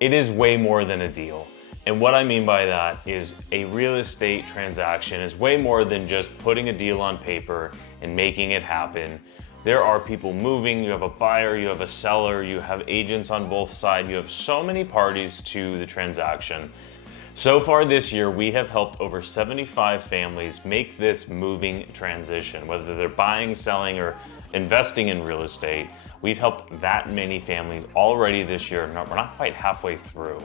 It is way more than a deal. And what I mean by that is a real estate transaction is way more than just putting a deal on paper and making it happen. There are people moving, you have a buyer, you have a seller, you have agents on both sides, you have so many parties to the transaction. So far this year, we have helped over 75 families make this moving transition, whether they're buying, selling, or investing in real estate. We've helped that many families already this year. We're not quite halfway through.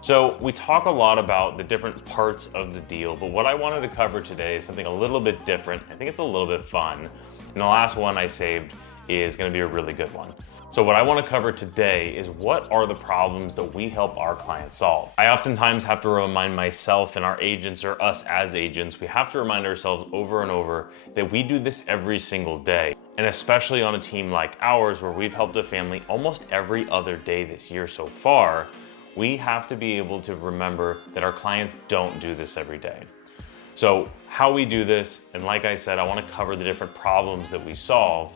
So we talk a lot about the different parts of the deal, but what I wanted to cover today is something a little bit different. I think it's a little bit fun. And the last one I saved is going to be a really good one. So what I want to cover today is what are the problems that we help our clients solve. I oftentimes have to remind myself and our agents, or us as agents, we have to remind ourselves over and over that we do this every single day. And especially on a team like ours, where we've helped a family almost every other day this year so far, we have to be able to remember that our clients don't do this every day. So how we do this, and like I said, I want to cover the different problems that we solve.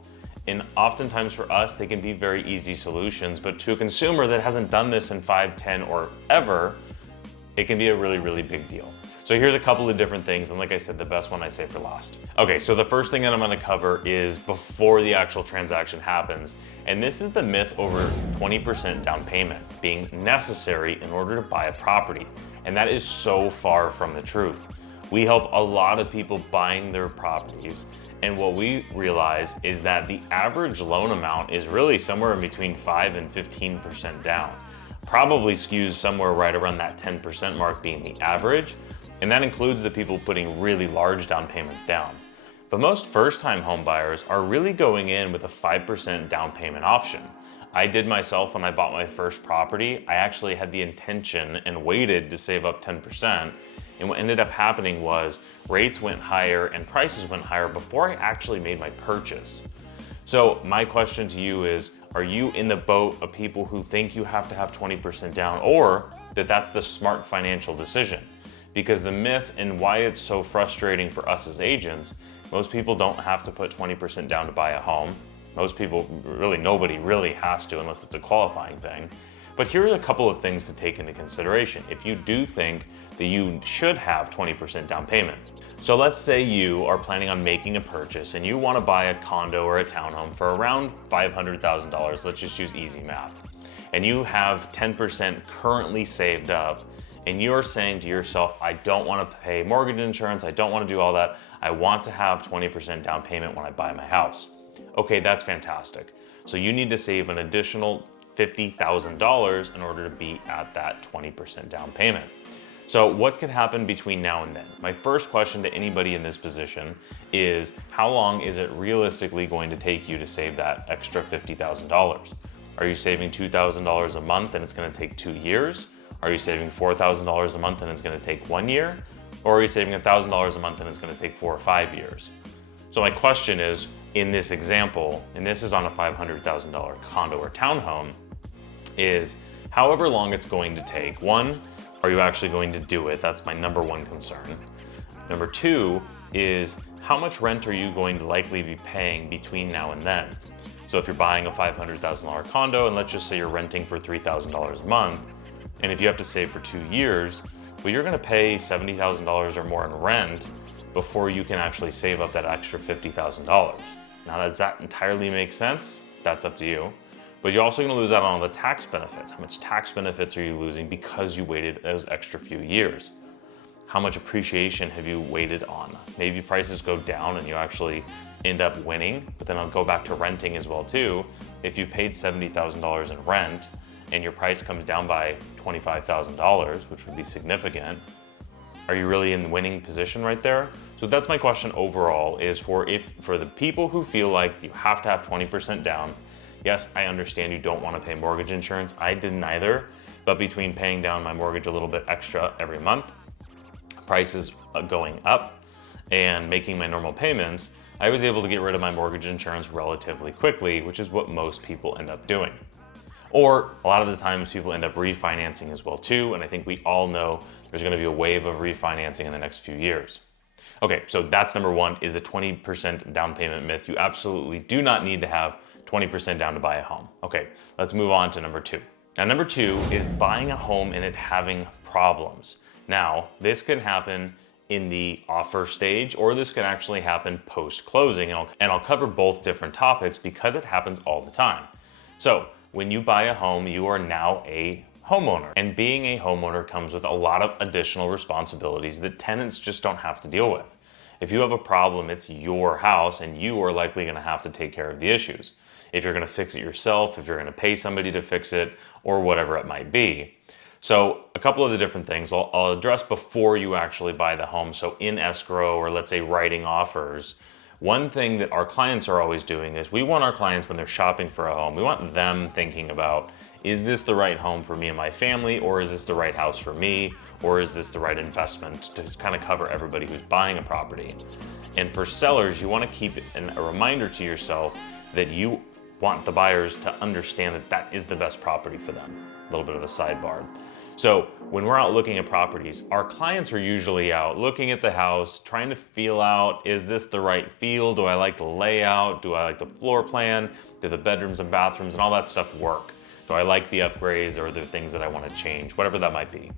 And oftentimes for us, they can be very easy solutions, but to a consumer that hasn't done this in 5, 10, or ever, it can be a really, really big deal. So here's a couple of different things, and like I said, the best one I save for last. Okay, so the first thing that I'm gonna cover is before the actual transaction happens, and this is the myth over 20% down payment being necessary in order to buy a property, and that is so far from the truth. We help a lot of people buying their properties, and what we realize is that the average loan amount is really somewhere in between 5 and 15% down. Probably skews somewhere right around that 10% mark being the average, and that includes the people putting really large down payments down. But most first-time home buyers are really going in with a 5% down payment option. I did myself when I bought my first property. I actually had the intention and waited to save up 10%. And what ended up happening was rates went higher and prices went higher before I actually made my purchase. So my question to you is, are you in the boat of people who think you have to have 20% down, or that that's the smart financial decision? Because the myth and why it's so frustrating for us as agents, most people don't have to put 20% down to buy a home. Most people, really nobody really has to unless it's a qualifying thing. But here's a couple of things to take into consideration if you do think that you should have 20% down payment. So let's say you are planning on making a purchase and you want to buy a condo or a townhome for around $500,000. Let's just use easy math. And you have 10% currently saved up, and you're saying to yourself, I don't want to pay mortgage insurance, I don't want to do all that, I want to have 20% down payment when I buy my house. Okay, that's fantastic. So you need to save an additional $50,000 in order to be at that 20% down payment. So what could happen between now and then? My first question to anybody in this position is, how long is it realistically going to take you to save that extra $50,000? Are you saving $2,000 a month and it's going to take 2 years? Are you saving $4,000 a month and it's going to take 1 year? Or are you saving $1,000 a month and it's going to take 4 or 5 years? So my question is, in this example, and this is on a $500,000 condo or townhome, is however long it's going to take. One, are you actually going to do it? That's my number one concern. Number two is, how much rent are you going to likely be paying between now and then? So if you're buying a $500,000 condo, and let's just say you're renting for $3,000 a month, and if you have to save for 2 years, well, you're gonna pay $70,000 or more in rent before you can actually save up that extra $50,000. Now, does that entirely make sense? That's up to you. But you're also gonna lose out on all the tax benefits. How much tax benefits are you losing because you waited those extra few years? How much appreciation have you waited on? Maybe prices go down and you actually end up winning, but then I'll go back to renting as well too. If you paid $70,000 in rent and your price comes down by $25,000, which would be significant, are you really in the winning position right there? So that's my question overall, is for the people who feel like you have to have 20% down. Yes, I understand you don't want to pay mortgage insurance. I didn't either, but between paying down my mortgage a little bit extra every month, prices going up, and making my normal payments, I was able to get rid of my mortgage insurance relatively quickly, which is what most people end up doing. Or a lot of the times people end up refinancing as well too, and I think we all know there's gonna be a wave of refinancing in the next few years. Okay, so that's number one, is the 20% down payment myth. You absolutely do not need to have 20% down to buy a home. Okay, let's move on to number two. Now, number two is buying a home and it having problems. Now, this could happen in the offer stage, or this could actually happen post-closing, and I'll cover both different topics because it happens all the time. So, when you buy a home, you are now a homeowner, and being a homeowner comes with a lot of additional responsibilities that tenants just don't have to deal with. If you have a problem, it's your house, and you are likely going to have to take care of the issues. If you're going to fix it yourself, if you're going to pay somebody to fix it, or whatever it might be. So a couple of the different things I'll address before you actually buy the home. So in escrow, or let's say writing offers, one thing that our clients are always doing is we want our clients, when they're shopping for a home, we want them thinking about, is this the right home for me and my family, or is this the right house for me, or is this the right investment, to kind of cover everybody who's buying a property. And for sellers, you want to keep a reminder to yourself that you want the buyers to understand that that is the best property for them. A little bit of a sidebar. So when we're out looking at properties, our clients are usually out looking at the house, trying to feel out, is this the right feel? Do I like the layout? Do I like the floor plan? Do the bedrooms and bathrooms and all that stuff work? Do I like the upgrades, or are there things that I want to change? Whatever that might be.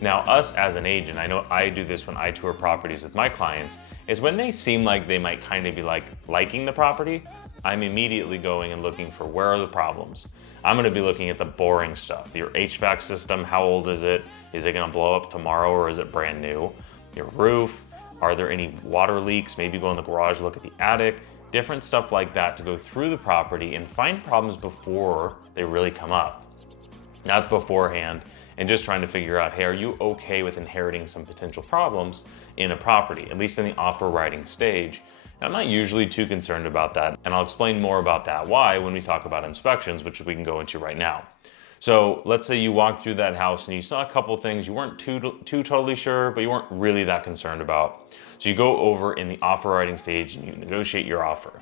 Now, us as an agent, I know I do this when I tour properties with my clients, is when they seem like they might kind of be liking the property, I'm immediately going and looking for, where are the problems? I'm gonna be looking at the boring stuff. Your HVAC system, how old is it? Is it gonna blow up tomorrow, or is it brand new? Your roof, are there any water leaks? Maybe go in the garage, look at the attic, different stuff like that, to go through the property and find problems before they really come up. That's beforehand, and just trying to figure out, hey, are you okay with inheriting some potential problems in a property, at least in the offer writing stage? Now, I'm not usually too concerned about that, and I'll explain more about that why when we talk about inspections, which we can go into right now. So let's say you walked through that house and you saw a couple of things you weren't too totally sure, but you weren't really that concerned about. So you go over in the offer writing stage and you negotiate your offer.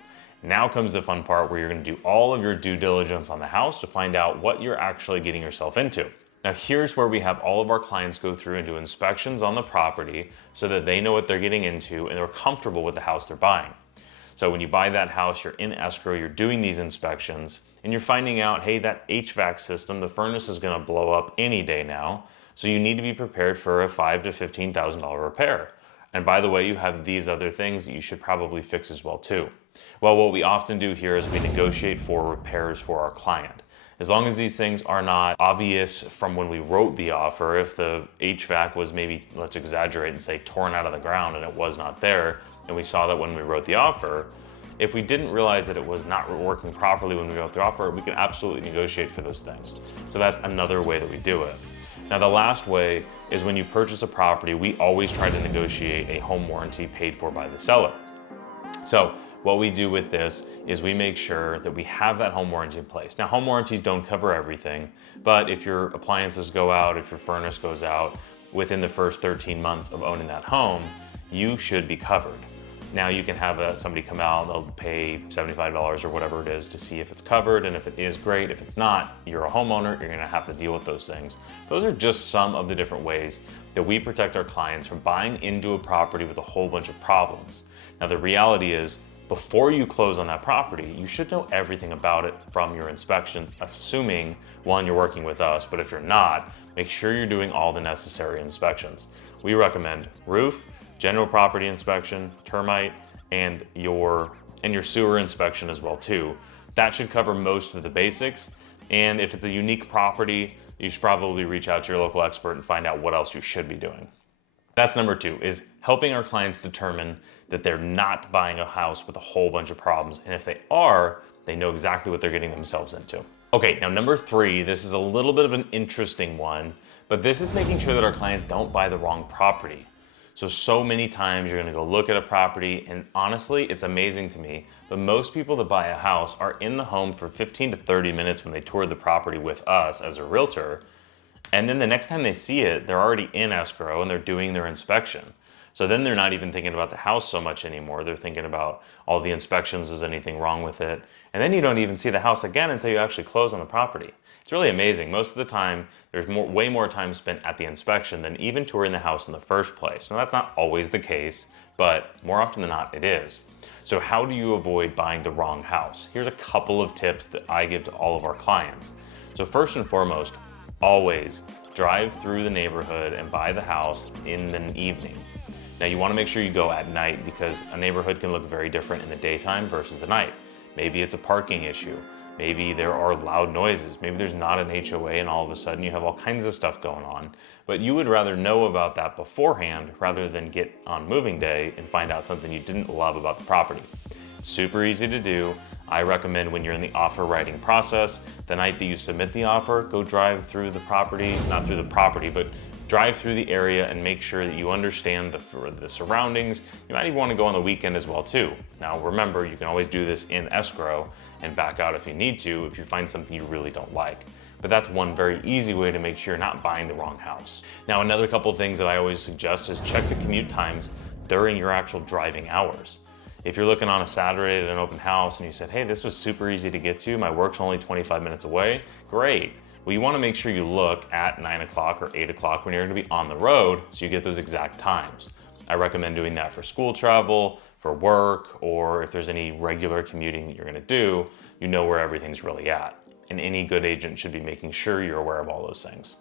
Now comes the fun part, where you're going to do all of your due diligence on the house to find out what you're actually getting yourself into. Now, here's where we have all of our clients go through and do inspections on the property so that they know what they're getting into and they're comfortable with the house they're buying. So when you buy that house, you're in escrow, you're doing these inspections, and you're finding out, hey, that HVAC system, the furnace is going to blow up any day now. So you need to be prepared for a $5,000 to $15,000 repair. And by the way, you have these other things that you should probably fix as well too. Well, what we often do here is we negotiate for repairs for our client. As long as these things are not obvious from when we wrote the offer, if the HVAC was maybe, let's exaggerate and say, torn out of the ground and it was not there, and we saw that when we wrote the offer, if we didn't realize that it was not working properly when we wrote the offer, we can absolutely negotiate for those things. So that's another way that we do it. Now, the last way is when you purchase a property, we always try to negotiate a home warranty paid for by the seller. So what we do with this is we make sure that we have that home warranty in place. Now, home warranties don't cover everything, but if your appliances go out, if your furnace goes out within the first 13 months of owning that home, you should be covered. Now, you can have somebody come out and they'll pay $75 or whatever it is to see if it's covered, and if it is, great. If it's not, you're a homeowner, you're gonna have to deal with those things. Those are just some of the different ways that we protect our clients from buying into a property with a whole bunch of problems. Now, the reality is, before you close on that property, you should know everything about it from your inspections, assuming, one, you're working with us, but if you're not, make sure you're doing all the necessary inspections. We recommend roof, general property inspection, termite, and your sewer inspection as well too. That should cover most of the basics. And if it's a unique property, you should probably reach out to your local expert and find out what else you should be doing. That's number two, is helping our clients determine that they're not buying a house with a whole bunch of problems. And if they are, they know exactly what they're getting themselves into. Okay, now number three, this is a little bit of an interesting one, but this is making sure that our clients don't buy the wrong property. So many times you're gonna go look at a property, and honestly, it's amazing to me, but most people that buy a house are in the home for 15 to 30 minutes when they tour the property with us as a realtor. And then the next time they see it, they're already in escrow and they're doing their inspection. So then they're not even thinking about the house so much anymore. They're thinking about all the inspections, is anything wrong with it? And then you don't even see the house again until you actually close on the property. It's really amazing. Most of the time, there's way more time spent at the inspection than even touring the house in the first place. Now, that's not always the case, but more often than not, it is. So how do you avoid buying the wrong house? Here's a couple of tips that I give to all of our clients. So first and foremost, always drive through the neighborhood and buy the house in the evening. Now you want to make sure you go at night because a neighborhood can look very different in the daytime versus the night. Maybe it's a parking issue. Maybe there are loud noises. Maybe there's not an HOA and all of a sudden you have all kinds of stuff going on. But you would rather know about that beforehand rather than get on moving day and find out something you didn't love about the property. It's super easy to do. I recommend when you're in the offer writing process, the night that you submit the offer, go drive through the property, not through the property, but drive through the area and make sure that you understand the surroundings. You might even want to go on the weekend as well too. Now remember, you can always do this in escrow and back out if you need to, if you find something you really don't like. But that's one very easy way to make sure you're not buying the wrong house. Now another couple of things that I always suggest is check the commute times during your actual driving hours. If you're looking on a Saturday at an open house and you said, hey, this was super easy to get to, my work's only 25 minutes away, great. Well, you wanna make sure you look at 9 o'clock or 8 o'clock when you're gonna be on the road so you get those exact times. I recommend doing that for school travel, for work, or if there's any regular commuting that you're gonna do, you know where everything's really at. And any good agent should be making sure you're aware of all those things.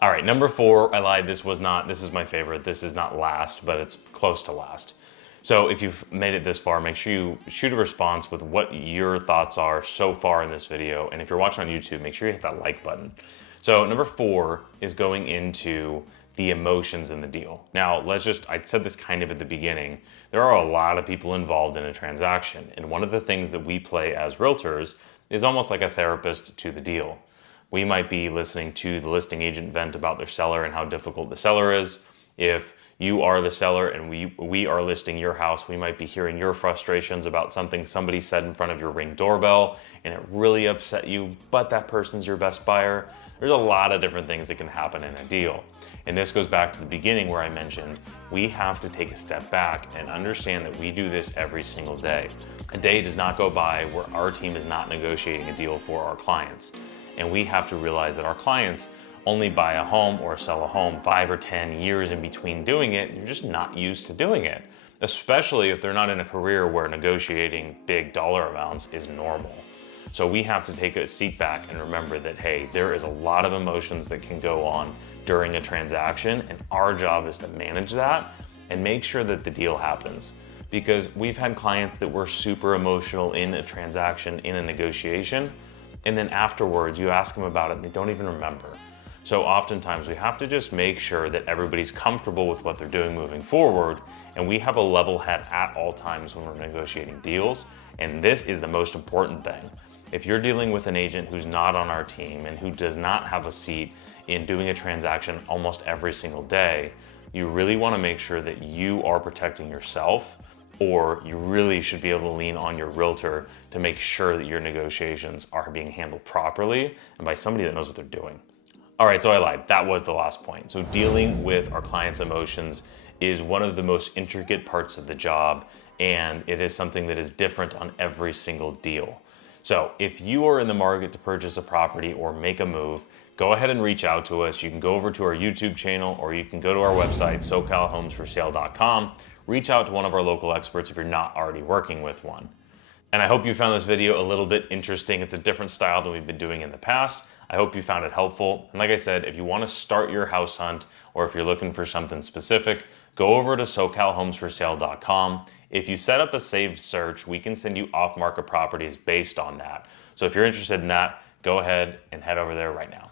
All right, number 4, I lied, this is my favorite. This is not last, but it's close to last. So if you've made it this far, make sure you shoot a response with what your thoughts are so far in this video. And if you're watching on YouTube, make sure you hit that like button. So number 4 is going into the emotions in the deal. Now, I said this kind of at the beginning, there are a lot of people involved in a transaction. And one of the things that we play as realtors is almost like a therapist to the deal. We might be listening to the listing agent vent about their seller and how difficult the seller is. If you are the seller and we are listing your house, we might be hearing your frustrations about something somebody said in front of your Ring doorbell and it really upset you, but that person's your best buyer. There's a lot of different things that can happen in a deal. And this goes back to the beginning where I mentioned we have to take a step back and understand that we do this every single day. A day does not go by where our team is not negotiating a deal for our clients. And we have to realize that our clients only buy a home or sell a home 5 or 10 years in between doing it. You're just not used to doing it, especially if they're not in a career where negotiating big dollar amounts is normal. So we have to take a seat back and remember that, hey, there is a lot of emotions that can go on during a transaction, and our job is to manage that and make sure that the deal happens. Because we've had clients that were super emotional in a transaction, in a negotiation, and then afterwards you ask them about it and they don't even remember. So oftentimes we have to just make sure that everybody's comfortable with what they're doing moving forward, and we have a level head at all times when we're negotiating deals, and this is the most important thing. If you're dealing with an agent who's not on our team and who does not have a seat in doing a transaction almost every single day, you really want to make sure that you are protecting yourself, or you really should be able to lean on your realtor to make sure that your negotiations are being handled properly and by somebody that knows what they're doing. All right, so I lied. That was the last point. So dealing with our clients' emotions is one of the most intricate parts of the job, and it is something that is different on every single deal. So if you are in the market to purchase a property or make a move, go ahead and reach out to us. You can go over to our YouTube channel or you can go to our website, socalhomesforsale.com. Reach out to one of our local experts if you're not already working with one. And I hope you found this video a little bit interesting. It's a different style than we've been doing in the past. I hope you found it helpful. And like I said, if you want to start your house hunt or if you're looking for something specific, go over to socalhomesforsale.com. If you set up a saved search, we can send you off-market properties based on that. So if you're interested in that, go ahead and head over there right now.